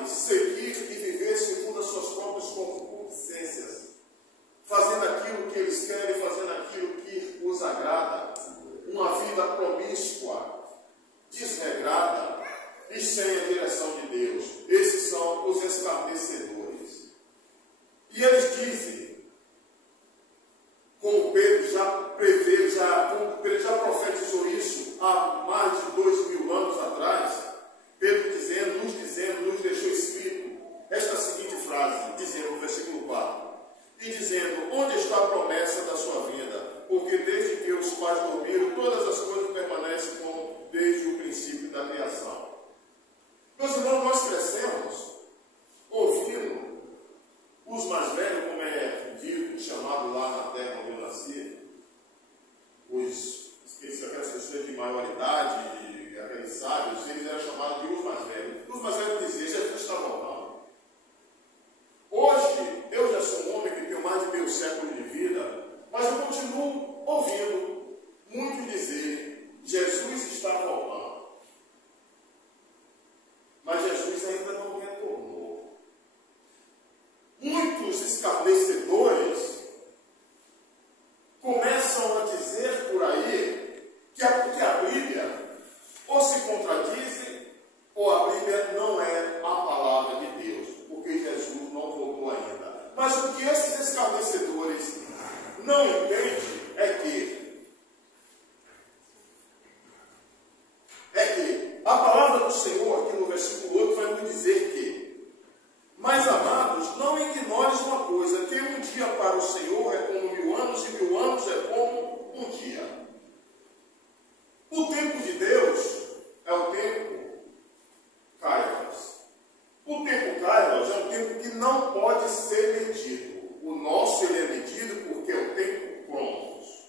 vai seguir e viver segundo as suas próprias concupiscências, fazendo aquilo que eles querem, fazendo aquilo que os agrada, uma vida promíscua, desregrada e sem a direção de Deus. Esses são os escarnecedores. E eles dizem, como Pedro já prevê, como Pedro já profetizou isso há mais de 2000 anos atrás, Pedro nos deixou escrito esta seguinte frase, dizendo no versículo 4, e dizendo, onde está a promessa da sua vinda? Porque desde que os pais dormiram, todas as coisas permanecem como desde o princípio da criação. Meus irmãos, nós crescemos ouvindo os mais velhos, como é dito, chamado lá na terra onde eu nasci, aquelas pessoas de maioridade, aqueles sábios, eles eram chamados de os mais velhos. Os mais velhos diziam, Jesus está voltando. Hoje, eu já sou um homem que tenho mais de meio século de vida, mas eu continuo ouvindo muito dizer, Jesus está voltando. Mas Jesus ainda não retornou. Muitos escarnecedores começam a dizer por aí que a Bíblia ou se contradizem ou a Bíblia não é a palavra de Deus, porque Jesus não voltou ainda. Mas o que esses escarnecedores não entendem é que a palavra do Senhor, aqui no versículo 8, vai nos dizer que, mas amados, não ignores uma coisa, que um dia para o Senhor é como 1000 anos, e 1000 anos é como um dia. O tempo de Deus é o tempo Kairos. O tempo Kairos é um tempo que não pode ser medido. O nosso ele é medido porque é o tempo Cronos.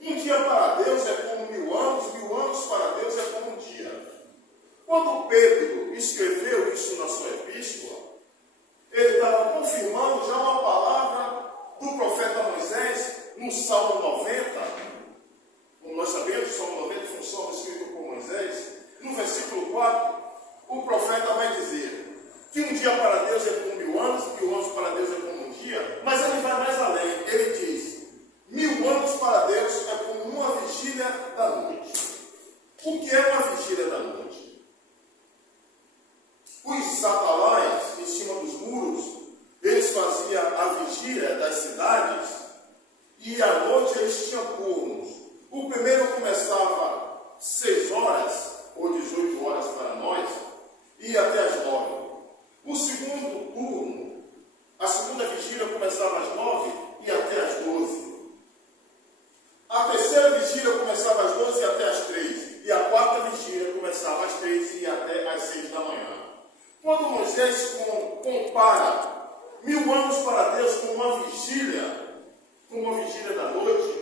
Um dia para Deus é como 1000 anos, 1000 anos para Deus é como um dia. Quando Pedro escreveu isso na sua epístola, ele estava confirmando já uma palavra do profeta Moisés no Salmo 90. Como nós sabemos, o Salmo 90 foi um salmo escrito por Moisés. No versículo 4, o profeta vai dizer que um dia para Deus é como 1000 anos, 1000 anos para Deus é como um dia, mas ele vai mais além. Ele diz, 1000 anos para Deus é como uma vigília da noite. O que é uma vigília da noite? Os atalaias, em cima dos muros, eles faziam a vigília das cidades e à noite eles tinham turnos. O primeiro começava 6 horas, ou 18 horas para nós, e ia até as 9. O segundo turno, a segunda vigília começava às 9 e até às 12. A terceira vigília começava às 12 e até às 3. E a quarta vigília começava às 3 e até às 6 da manhã. Quando Moisés compara 1000 anos para Deus com uma vigília da noite,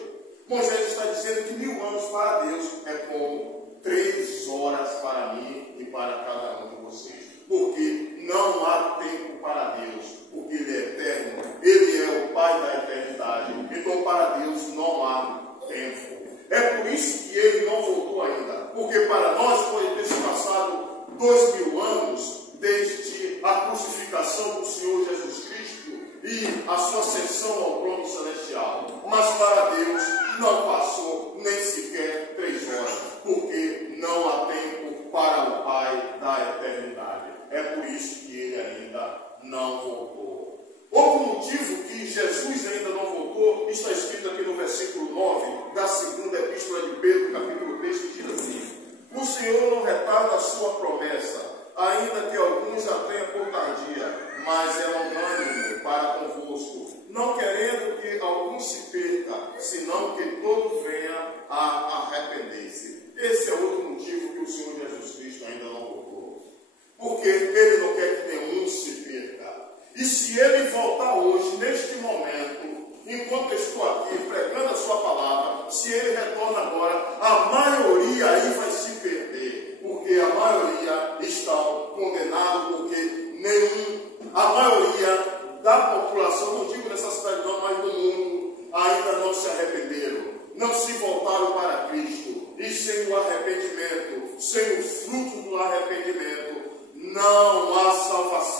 Moisés está dizendo que 1000 anos para Deus é como 3 horas para mim e para cada um de vocês. Porque não há tempo para Deus, porque Ele é eterno, Ele é o Pai da eternidade. Então para Deus não há tempo. É por isso que Ele não voltou ainda. Porque para nós pode ter se passado 2000 anos desde a crucificação do Senhor Jesus Cristo e a sua ascensão ao trono celestial. Mas para Deus não passou nem sequer 3 horas, porque não há tempo para o Pai da eternidade. É por isso que Ele ainda não voltou. Outro motivo que Jesus ainda não voltou está escrito aqui no versículo 9 da segunda epístola de Pedro, capítulo 3, que diz assim: o Senhor não retarda a sua promessa, ainda que alguns a tenham por tardia, mas é longânimo para convosco, não querendo que algum se perca, senão que todo venha a arrepender-se. Esse é outro motivo que o Senhor Jesus Cristo ainda não voltou. Porque Ele não quer que nenhum se perca. E se Ele voltar hoje, neste momento, enquanto eu estou aqui pregando a sua palavra, se Ele retorna agora, a maioria aí vai se perder. Porque a maioria estão condenados, porque a maioria da população, não digo nessa cidade não, mas do mundo, ainda não se arrependeram, não se voltaram para Cristo. E sem o arrependimento, sem o fruto do arrependimento, não há salvação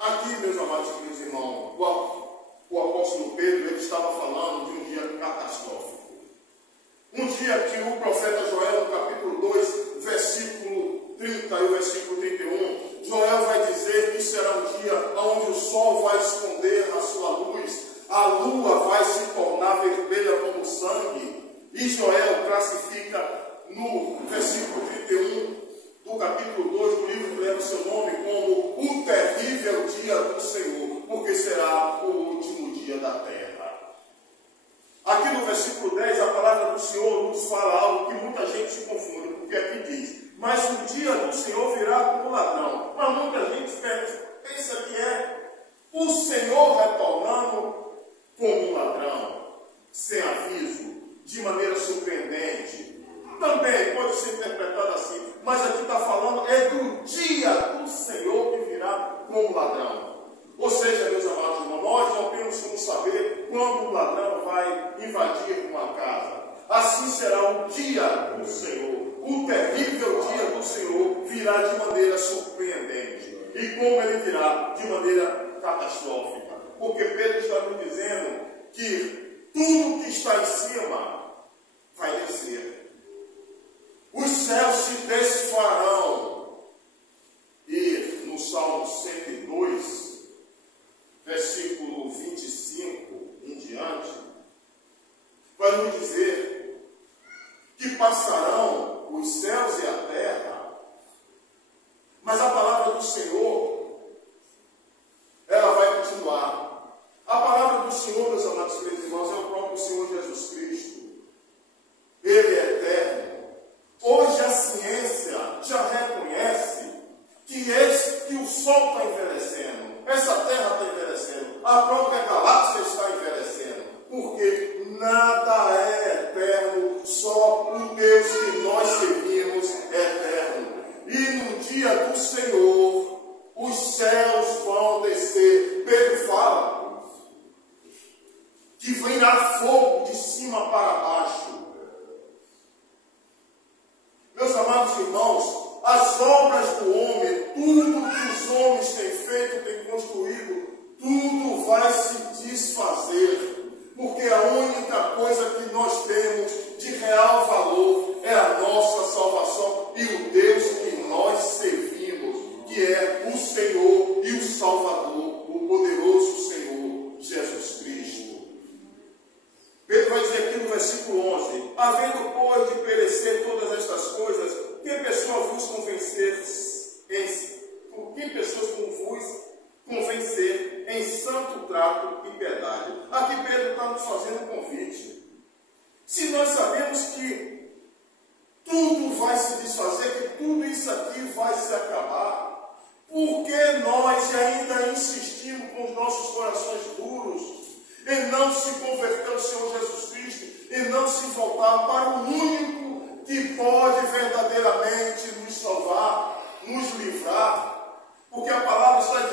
Aqui, meus amados queridos irmãos, o apóstolo Pedro, ele estava falando de um dia catastrófico. Um dia que o profeta Joel, no capítulo 2, versículo 30 e o versículo 31, Joel vai dizer que será um dia onde o sol vai esconder a sua luz, a lua vai se tornar vermelha como sangue. E Joel classifica no versículo 31 do capítulo 2 do livro que leva o seu nome como o terrível dia do Senhor, porque será o último dia da terra. Aqui no versículo 10, a palavra do Senhor nos fala algo que muita gente se confunde, porque aqui diz: mas o dia do Senhor virá como ladrão. Mas muita gente pensa que é o Senhor retornando como um ladrão, sem aviso, de maneira surpreendente. Também pode ser interpretado assim, mas aqui está falando é do dia do Senhor que virá como ladrão. Ou seja, meus amados irmãos, nós não temos como saber quando um ladrão vai invadir uma casa. Assim será o dia do Senhor, o terrível dia do Senhor virá de maneira surpreendente. E como ele virá? De maneira catastrófica. Porque Pedro está nos dizendo que tudo que está em cima vai descer. Os céus se desfarão. E no Salmo 102, versículo 25 em diante, vai nos dizer que passarão os céus e a terra, mas a palavra do Senhor, ela vai continuar. A palavra do Senhor, meus amados queridos irmãos, é o próprio Senhor Jesus Cristo. Ele é eterno. Hoje a ciência já reconhece que o Sol está envelhecendo, essa Terra está envelhecendo, a própria galáxia está envelhecendo, porque nada é eterno, só o Deus que nós servimos é eterno. E no dia do Senhor, os céus vão descer. Pedro fala que virá fogo de cima para baixo. Meus amados irmãos, as obras do homem, tudo que os homens têm feito, têm construído, tudo vai se desfazer. Porque a única coisa que nós temos de real valor é a nossa salvação e o Deus que nós servimos, que é o Senhor e o Salvador, o poderoso Senhor Jesus Cristo. Pedro vai dizer aqui no versículo 11: havendo, pois, de perecer todas estas coisas, que pessoa vos convencer em santo trato e piedade? Aqui Pedro está nos fazendo um convite. Se nós sabemos que tudo vai se desfazer, que tudo isso aqui vai se acabar, por que nós ainda insistimos com os nossos corações duros em não se converter ao Senhor Jesus Cristo, em não se voltar para o único que pode verdadeiramente nos salvar, nos livrar? Porque a palavra está dizendo